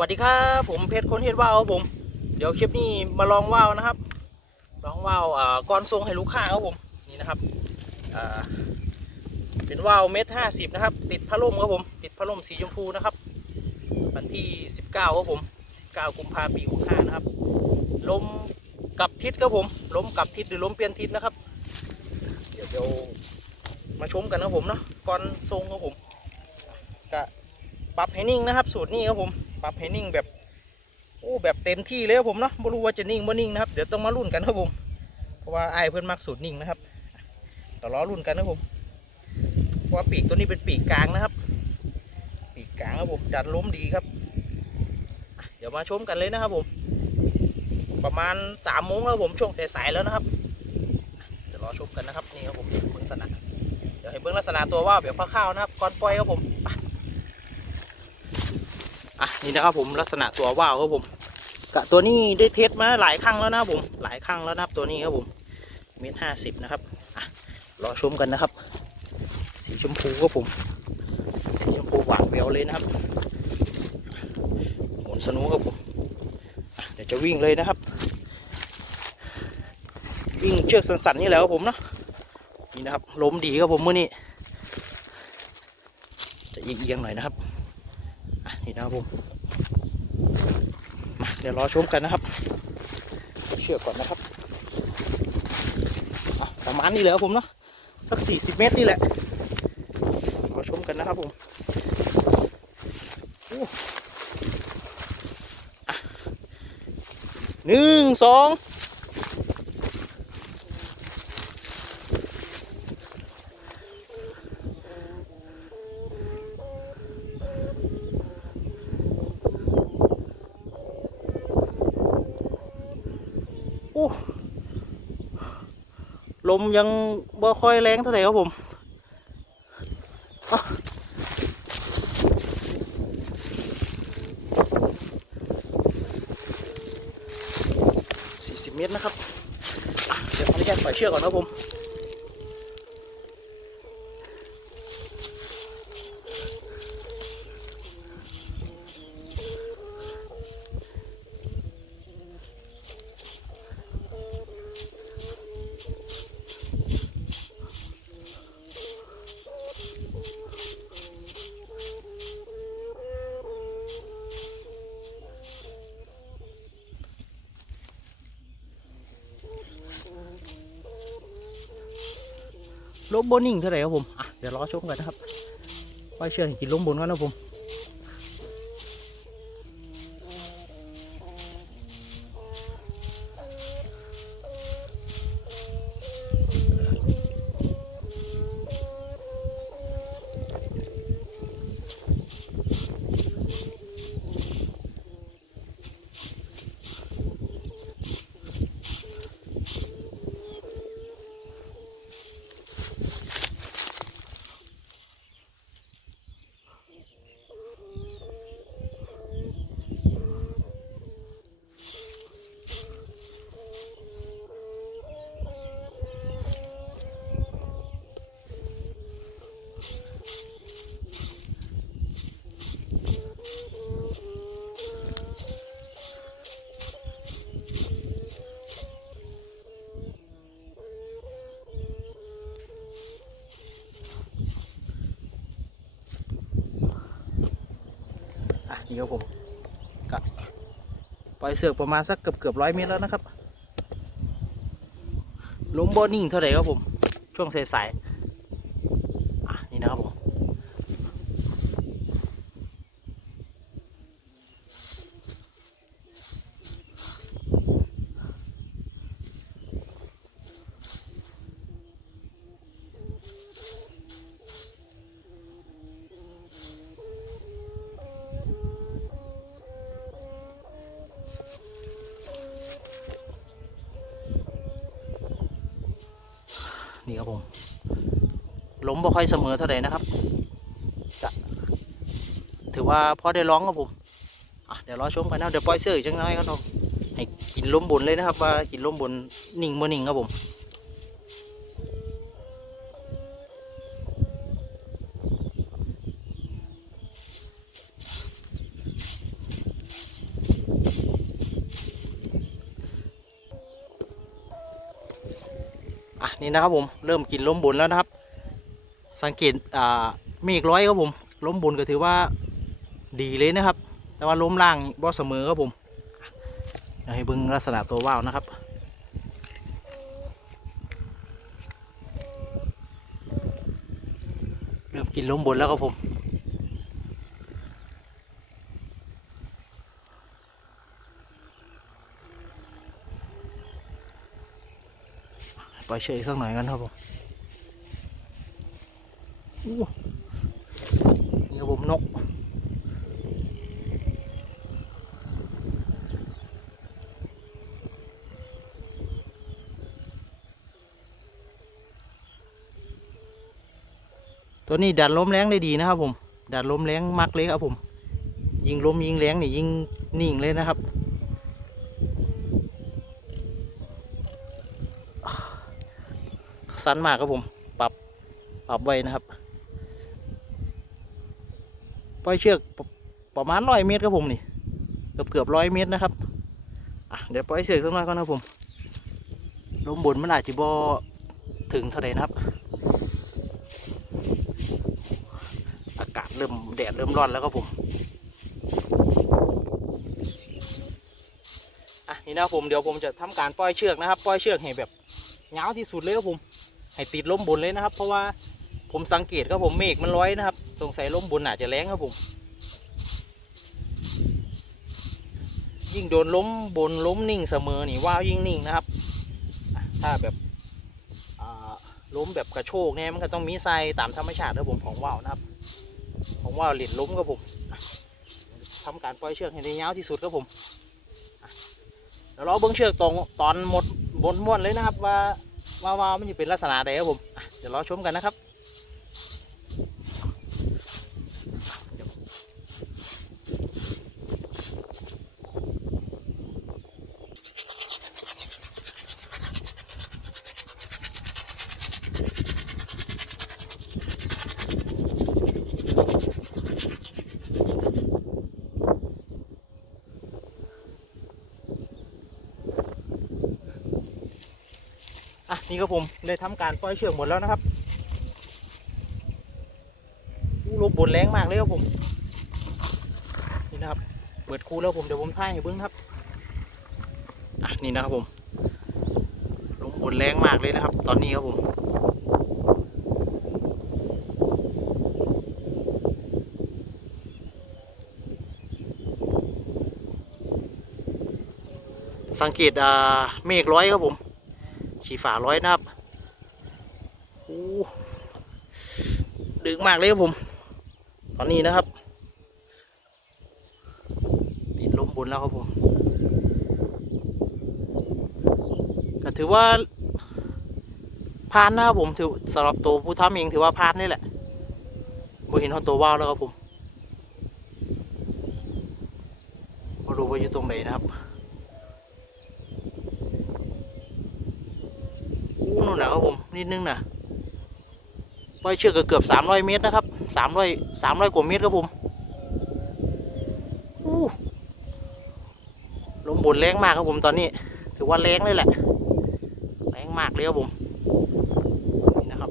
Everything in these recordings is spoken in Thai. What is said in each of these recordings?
วัสดีครับผมเพชรคนเฮ็ดว่าวครับผม เดี๋ยวคลิปนี้มาลองว่าวนะครับ ลองว่าวก้อนทรงให้ลูกค้าครับผมนี่นะครับเป็นว่าวเม็ดห้าสิบนะครับ ติดพัดลมครับผม ติดพัดลมสีชมพูนะครับ วันที่สิบเก้าครับผมเก้ากุมภาพันธ์ปีหกห้านะครับลมกับทิศครับผมลมกับทิศหรือลมเปลี่ยนทิศนะครับ เดี๋ยวเดี๋ยวมาชมกันครับผมเนาะก้อนทรงครับผมก็ปรับให้นิ่งนะครับ สูตรนี้ครับผม ปรับให้นิ่งแบบโอ้แบบเต็มที่เลยครับผมเนาะไม่รู้ว่าจะนิ่งบ่นิ่งนะครับ เดี๋ยวต้องมาลุ้นกันครับผม เพราะว่าไอ้เพื่อนมักสูตรนิ่งนะครับต่อล้อลุ้นกันนะครับผมเพราะว่าปีกตัวนี้เป็นปีกกลางนะครับ ปีกกลางครับผมจัดล้มดีครับ เดี๋ยวมาชมกันเลยนะครับผม ประมาณสามโมงแล้วผมช่วงสายๆแล้วนะครับเดี๋ยวรอชมกันนะครับนี่ครับผมเบื้องลักษณะเดี๋ยวให้เบื้องลักษณะตัวว่าวแบบคร่าวๆนะครับก่อนปล่อยครับผม อะนี่นะครับผมลักษณะตัวว่าวครับผมกะตัวนี้ได้เทสมาหลายครั้งแล้วนะผมหลายครั้งแล้วนะครับตัวนี้ครับผมเมตรห้าสิบนะครับอะรอชมกันนะครับ สีชมพูครับผม สีชมพูหวานแววเลยนะครับหมุนสนุกครับผมเดี๋ยวจะวิ่งเลยนะครับ วิ่งเชือกสันๆนี่แหละครับผมเนาะนี่นะครับล้มดีครับผมเมื่อนี้จะเอียงๆหน่อยนะครับ นะครับผมมาเดี๋ยวรอชมกันนะครับ เชือกก่อนนะครับประมาณนี้แหละครับผมเนาะสัก 40 เมตรนี่แหละรอชมกันนะครับผมหนึ่งสอง อ้ลมยังบ่ค่อยแรงเท่าไหร่ครับผมสี่สิบเมตรนะครับ เดี๋ยวขออนุญาตปล่อยเชือกก่อนนะครับผม ลมบนนิ่งเท่าไหร่ครับผมอะเดี๋ยวรอชมกันนะครับว่าเชื่อเห็นกินลมบนกันนะครับผม นี่ครับผมกับปล่อยเสือกประมาณสักเกือบเกือบร้อยเมตรแล้วนะครับลมบอนิ่งเท่าไหร่ครับผม ช่วงสายๆ นี่ครับผมล้มบ่ค่อยเสมอเท่าไหร่นะครับจะถือว่าพอได้ร้องครับผมเดี๋ยวรอชมกันนะเดี๋ยวปล่อยเสื้ออีกจังน้อยครับผมให้กินล้มบนเลยนะครับ ว่ากินล้มบนนิ่งบ่นิ่งครับผม นี่นะครับผมเริ่มกินล้มบนแล้วนะครับ สังเกตอ่าเมฆร้อยครับผมล้มบนก็ถือว่าดีเลยนะครับ แต่ว่าล้มล่างบ่เสมอครับผมให้เบิ้งลักษณะตัวว่าวนะครับเริ่มกินล้มบนแล้วครับผม อยเฉยสักหน่อยกันครับผมนี่ครับผมนก ตัวนี้ดัดล้มแรงได้ดีนะครับผมดัดล้มแรงมักเลยครับผม ยิงล้มยิงแรงนี่ยิงนิ่งเลยนะครับ สั้นมากครับผมปรับปรับไว้นะครับปล่อยเชือกปประมาณร้อยเมตรครับผมนี่เกือบเกือบร้อยเมตรนะครับอะเดี๋ยวปล่อยเชือกสักหน่อยก่อนนะผมลมบนมันอาจจะบ่ถึงเท่าไหร่นะครับ อากาศเริ่มแดดเริ่มร้อนแล้วครับผมอะนี่นะผมเดี๋ยวผมจะทำการปล่อยเชือกนะครับปล่อยเชือกให้แบบยาที่สุดเลยครับผม ให้ติดล้มบนเลยนะครับ เพราะว่าผมสังเกตครับผมเมฆมันร้อยนะครับ สงสัยล้มบนอาจจะแรงครับผม ยิ่งโดนล้มบนล้มนิ่งเสมอนี่ว่าวยิ่งนิ่งนะครับ ถ้าแบบล้มแบบกระโชกเนี่ยมันก็ต้องมีทรายตามธรรมชาติครับผมของว่าวนะครับ ของว่าวหลินล้มครับผมอะทำการปล่อยเชือกให้ได้ยาวที่สุดครับผมเดี๋ยวเราเบิ้งเชือกตรงตอนหมดบนม้วนเลยนะครับว่า ว่าว่ามันจะเป็นลักษณะใดครับผมเดี๋ยวรอชมกันนะครับ นี่ครับผมได้ทำการปล่อยเชือกหมดแล้วนะครับลมบนแรงมากเลยครับผม นี่นะครับ เปิดคูแล้วผมเดี๋ยวผมถ่ายให้เบิ้งครับอะนี่นะครับผมลมบนแรงมากเลยนะครับ ตอนนี้ครับผมสังเกตอ่าเมฆร้อยครับผม ฉีฝาร้อยนะครับโอ้ดึกมากเลยครับผม ตอนนี้นะครับ ติดลมบนแล้วครับผมก็ถือว่าพานนะครับผมถือสำหรับตัวผู้ทำเองถือว่าพานนี่แหละบ่เห็นเขาตัวว่าวแล้วครับผมมาดูว่าอยู่ตรงไหนนะครับ อู้ นะครับผมนิดนึงนะปล่อยเชือกเกือบสามร้อยเมตรนะครับสามร้อยสามร้อยกว่าเมตรครับผมอู้ลมบนแรงมากครับผมตอนนี้ ถือว่าแรงเลยแหละแรงมากเลยครับผมนี่นะครับ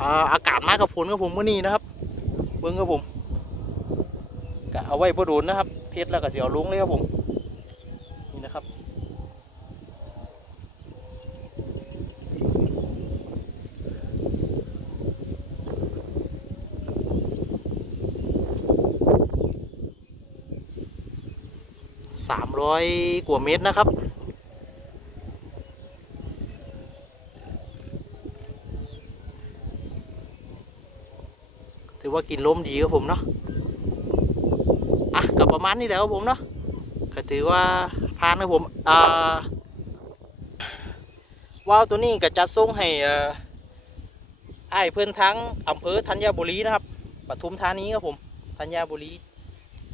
อ่าอากาศมากกับฝนครับผมเมื่อนี้นะครับ เบิ้งครับผมกะเอาไว้พอโดนนะครับเทสแล้วก็เสียวลุงเลยครับผม 300 กว่าเมตรนะครับ ถือว่ากินล้มดีครับผมเนาะอะกับประมาณนี้แล้วครับผมเนาะก็ถือว่าพานครัผมอ่าว้าวตัวนี้ก็จะส่งให้ไอ้เพื่อนทั้งอำเภอธัญบุรีนะครับปทุมธานีครับผมธัญบุรี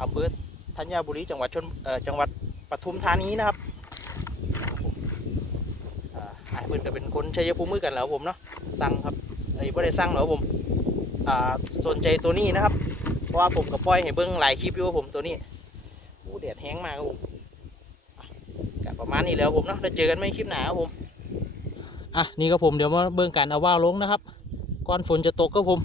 อำเภอ ธัญบุรีจังหวัดชนจังหวัดปทุมธานีนะครับอ่าไอ้เพื่อนก็เป็นคนชัยภูมิมือกันแล้วผมเนาะสั่งครับไอ้ยไม่ได้สั่งหรอผมอ่าสนใจตัวนี้นะครับ เพราะว่าผมกับปล่อยให้เบิ้องหลายคลิปอยู่กับผมตัวนี้อู้แดดแห้งมากครับผมอะก็ประมาณนี้แล้วผมเนาะแล้วเจอกันไม่คลิปหนาครับผมอะนี่ครับผมเดี๋ยวมาเบิ่งการเอาว่าวลงนะครับก่อนฝนจะตกครับผม